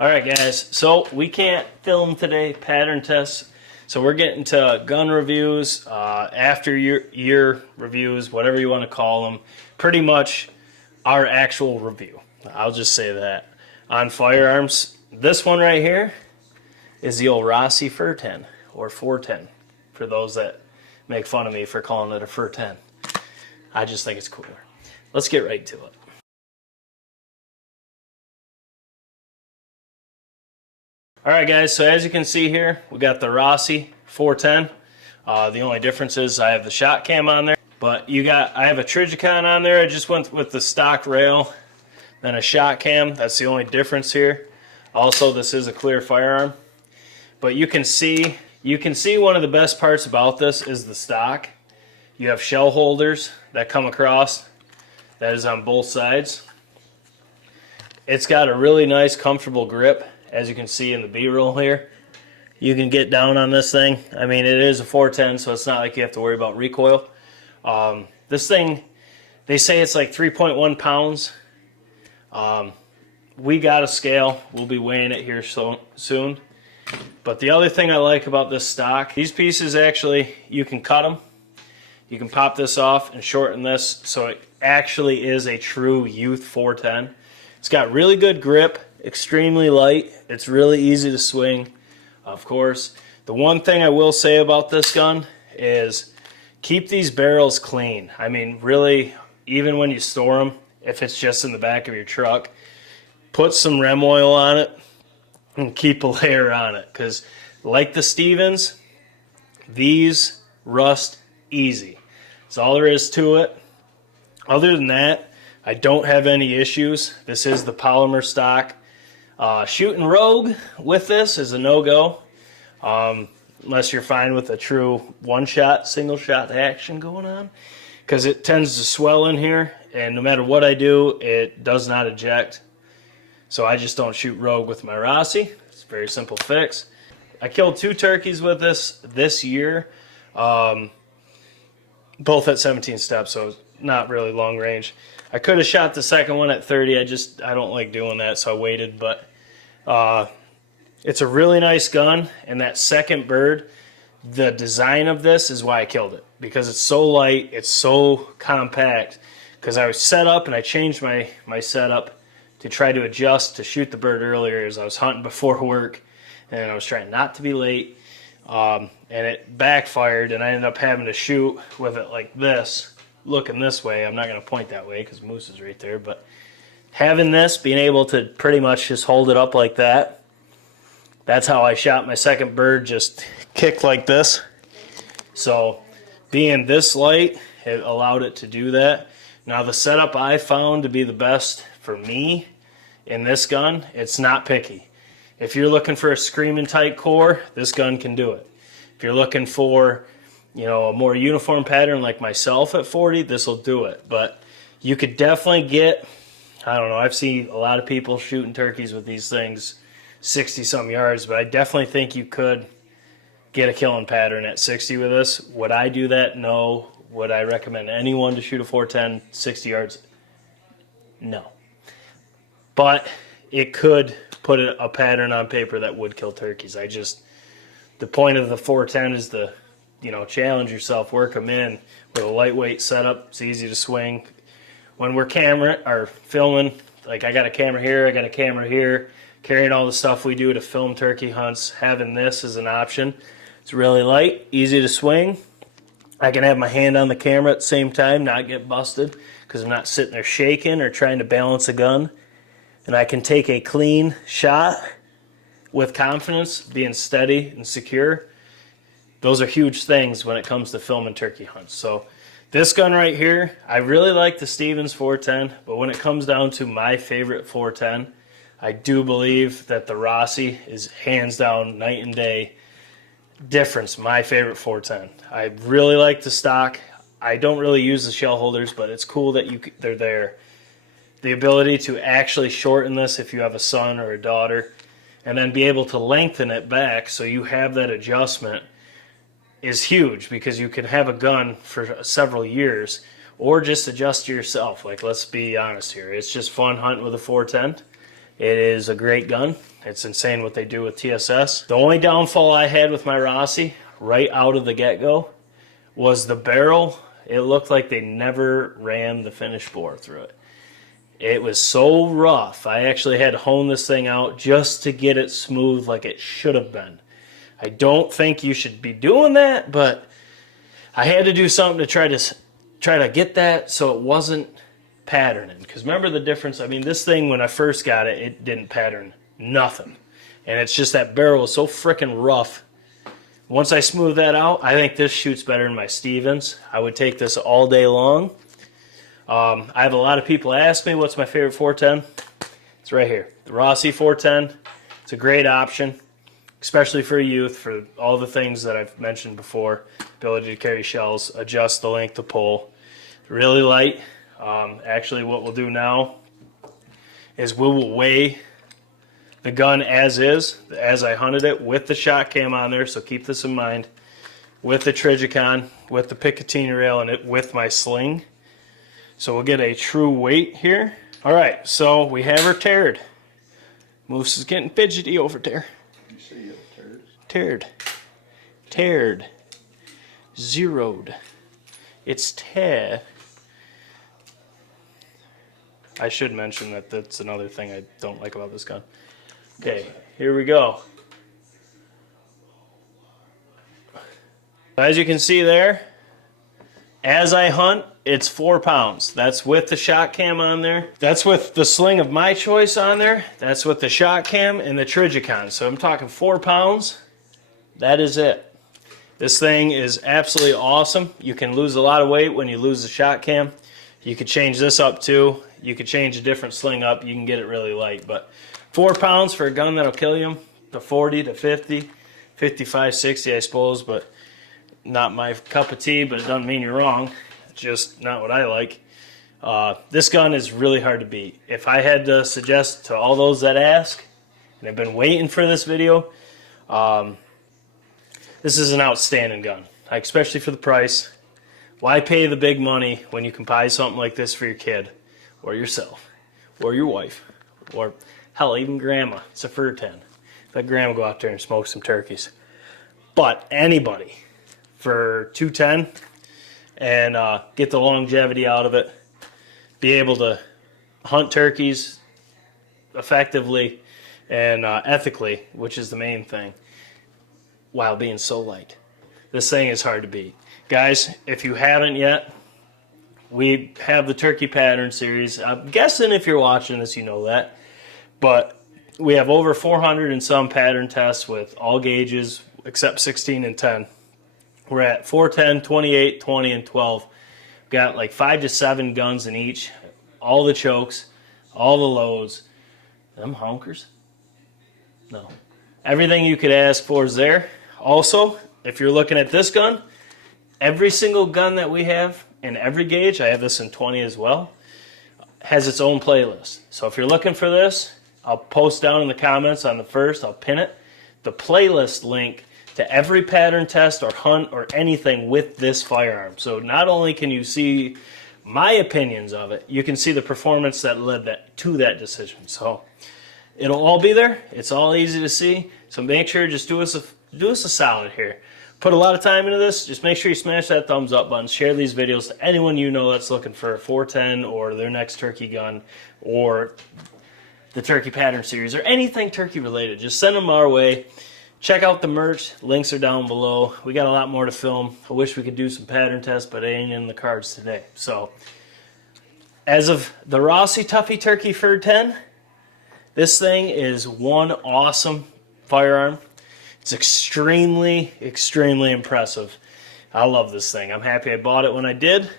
Alright guys, so we can't film today, pattern tests, so we're getting to gun reviews, after year reviews, whatever you want to call them. Pretty much our actual review, I'll just say that. On firearms, this one right here is the old Rossi 410, or 410, for those that make fun of me for calling it a 410. I just think it's cooler. Let's get right to it. Alright guys, so as you can see here, we got the Rossi 410. The only difference is I have the shot cam on there, but I have a Trigicon on there. I just went with the stock rail, then a shot cam. That's the only difference here. Also, this is a clear firearm. But you can see one of the best parts about this is the stock. You have shell holders that come across. That is on both sides. It's got a really nice, comfortable grip. As you can see in the B-roll here, you can get down on this thing. I mean, it is a 410, so it's not like you have to worry about recoil. This thing, they say it's like 3.1 pounds. We got a scale. We'll be weighing it here soon. But the other thing I like about this stock, these pieces actually, you can cut them. You can pop this off and shorten this, so it actually is a true youth 410. It's got really good grip. Extremely light. It's really easy to swing, of course. The one thing I will say about this gun is keep these barrels clean. I mean, really, even when you store them, if it's just in the back of your truck, put some rem oil on it and keep a layer on it, because like the Stevens, these rust easy. That's all there is to it. Other than that, I don't have any issues. This is the polymer stock. Shooting rogue with this is a no-go, unless you're fine with a true one-shot, single-shot action going on, because it tends to swell in here, and no matter what I do, it does not eject. So I just don't shoot rogue with my Rossi. It's a very simple fix. I killed 2 turkeys with this year, both at 17 steps, so not really long range. I could have shot the second one at 30. I don't like doing that, so I waited. But it's a really nice gun, and that second bird, the design of this is why I killed it, because it's so light, it's so compact. Because I was set up, and I changed my setup to try to adjust to shoot the bird earlier as I was hunting before work, and I was trying not to be late, and it backfired, and I ended up having to shoot with it like this, looking this way. I'm not going to point that way because Moose is right there, but having this, being able to pretty much just hold it up like that, that's how I shot my second bird, just kicked like this. So being this light, it allowed it to do that. Now the setup I found to be the best for me in this gun, it's not picky. If you're looking for a screaming tight core, this gun can do it. If you're looking for, you know, a more uniform pattern like myself at 40, this will do it. But you could definitely get, I don't know, I've seen a lot of people shooting turkeys with these things 60-some yards, but I definitely think you could get a killing pattern at 60 with this. Would I do that? No. Would I recommend anyone to shoot a 410 60 yards? No. But it could put a pattern on paper that would kill turkeys. The point of the 410 is to, you know, challenge yourself, work them in with a lightweight setup. It's easy to swing. When we're filming, like I got a camera here, I got a camera here, carrying all the stuff we do to film turkey hunts, having this as an option. It's really light, easy to swing. I can have my hand on the camera at the same time, not get busted, because I'm not sitting there shaking or trying to balance a gun. And I can take a clean shot with confidence, being steady and secure. Those are huge things when it comes to filming turkey hunts. So this gun right here, I really like the Stevens 410, but when it comes down to my favorite 410, I do believe that the Rossi is hands down, night and day difference, my favorite 410. I really like the stock. I don't really use the shell holders, but it's cool that they're there. The ability to actually shorten this if you have a son or a daughter, and then be able to lengthen it back so you have that adjustment is huge, because you can have a gun for several years or just adjust to yourself. Like, let's be honest here. It's just fun hunting with a 410. It is a great gun. It's insane what they do with TSS. The only downfall I had with my Rossi right out of the get-go was the barrel. It looked like they never ran the finish bore through it. It was so rough. I actually had to hone this thing out just to get it smooth like it should have been. I don't think you should be doing that, but I had to do something to try to get that so it wasn't patterning. Because remember the difference? I mean, this thing, when I first got it, it didn't pattern nothing. And it's just that barrel was so freaking rough. Once I smooth that out, I think this shoots better than my Stevens. I would take this all day long. I have a lot of people ask me what's my favorite 410. It's right here. The Rossi 410. It's a great option, especially for youth, for all the things that I've mentioned before. Ability to carry shells, adjust the length of pull. Really light. Actually, what we'll do now is we will weigh the gun as is, as I hunted it, with the shot cam on there, so keep this in mind, with the Trijicon, with the Picatinny rail, and with my sling. So we'll get a true weight here. All right, so we have her tared. Moose is getting fidgety over there. You say you have Tared. Tared. Zeroed. It's tear. I should mention that that's another thing I don't like about this gun. Okay, here we go. As you can see there, as I hunt, it's 4 pounds. That's with the shot cam on there. That's with the sling of my choice on there. That's with the shot cam and the Trijicon. So I'm talking 4 pounds. That is it. This thing is absolutely awesome. You can lose a lot of weight when you lose the shot cam. You could change this up too. You could change a different sling up. You can get it really light. But 4 pounds for a gun that'll kill you to 40 to 50, 55, 60, I suppose. But not my cup of tea, but it doesn't mean you're wrong. It's just not what I like. This gun is really hard to beat. If I had to suggest to all those that ask, and have been waiting for this video, this is an outstanding gun, especially for the price. Why pay the big money when you can buy something like this for your kid, or yourself, or your wife, or hell, even grandma? It's a fur 10. Let grandma go out there and smoke some turkeys. But anybody, for $210 and get the longevity out of it, be able to hunt turkeys effectively and ethically, which is the main thing, while being so light. This thing is hard to beat. Guys, if you haven't yet, we have the Turkey Pattern Series. I'm guessing if you're watching this, you know that. But we have over 400 and some pattern tests with all gauges except 16 and 10. We're at 410, 28, 20, and 12. We've got like 5 to 7 guns in each. All the chokes, all the loads. Them honkers? No. Everything you could ask for is there. Also, if you're looking at this gun, every single gun that we have in every gauge, I have this in 20 as well, has its own playlist. So if you're looking for this, I'll post down in the comments on the first, I'll pin it, the playlist link to every pattern test or hunt or anything with this firearm. So not only can you see my opinions of it, you can see the performance that led to that decision. So it'll all be there. It's all easy to see. So make sure, just do us a solid here. Put a lot of time into this. Just make sure you smash that thumbs up button. Share these videos to anyone you know that's looking for a 410 or their next turkey gun or the Turkey Pattern Series or anything turkey related. Just send them our way. Check out the merch. Links are down below. We got a lot more to film. I wish we could do some pattern tests, but it ain't in the cards today. So, as of the Rossi Tuffy Turkey 410, this thing is one awesome firearm. It's extremely, extremely impressive. I love this thing. I'm happy I bought it when I did,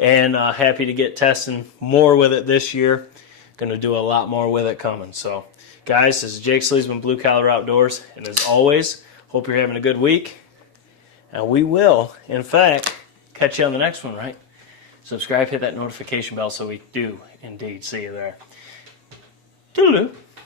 and happy to get testing more with it this year. Going to do a lot more with it coming. So, guys, this is Jake Sleesman, Blue Collar Outdoors, and as always, hope you're having a good week. And we will, in fact, catch you on the next one, right? Subscribe, hit that notification bell so we do indeed see you there. Toodaloo.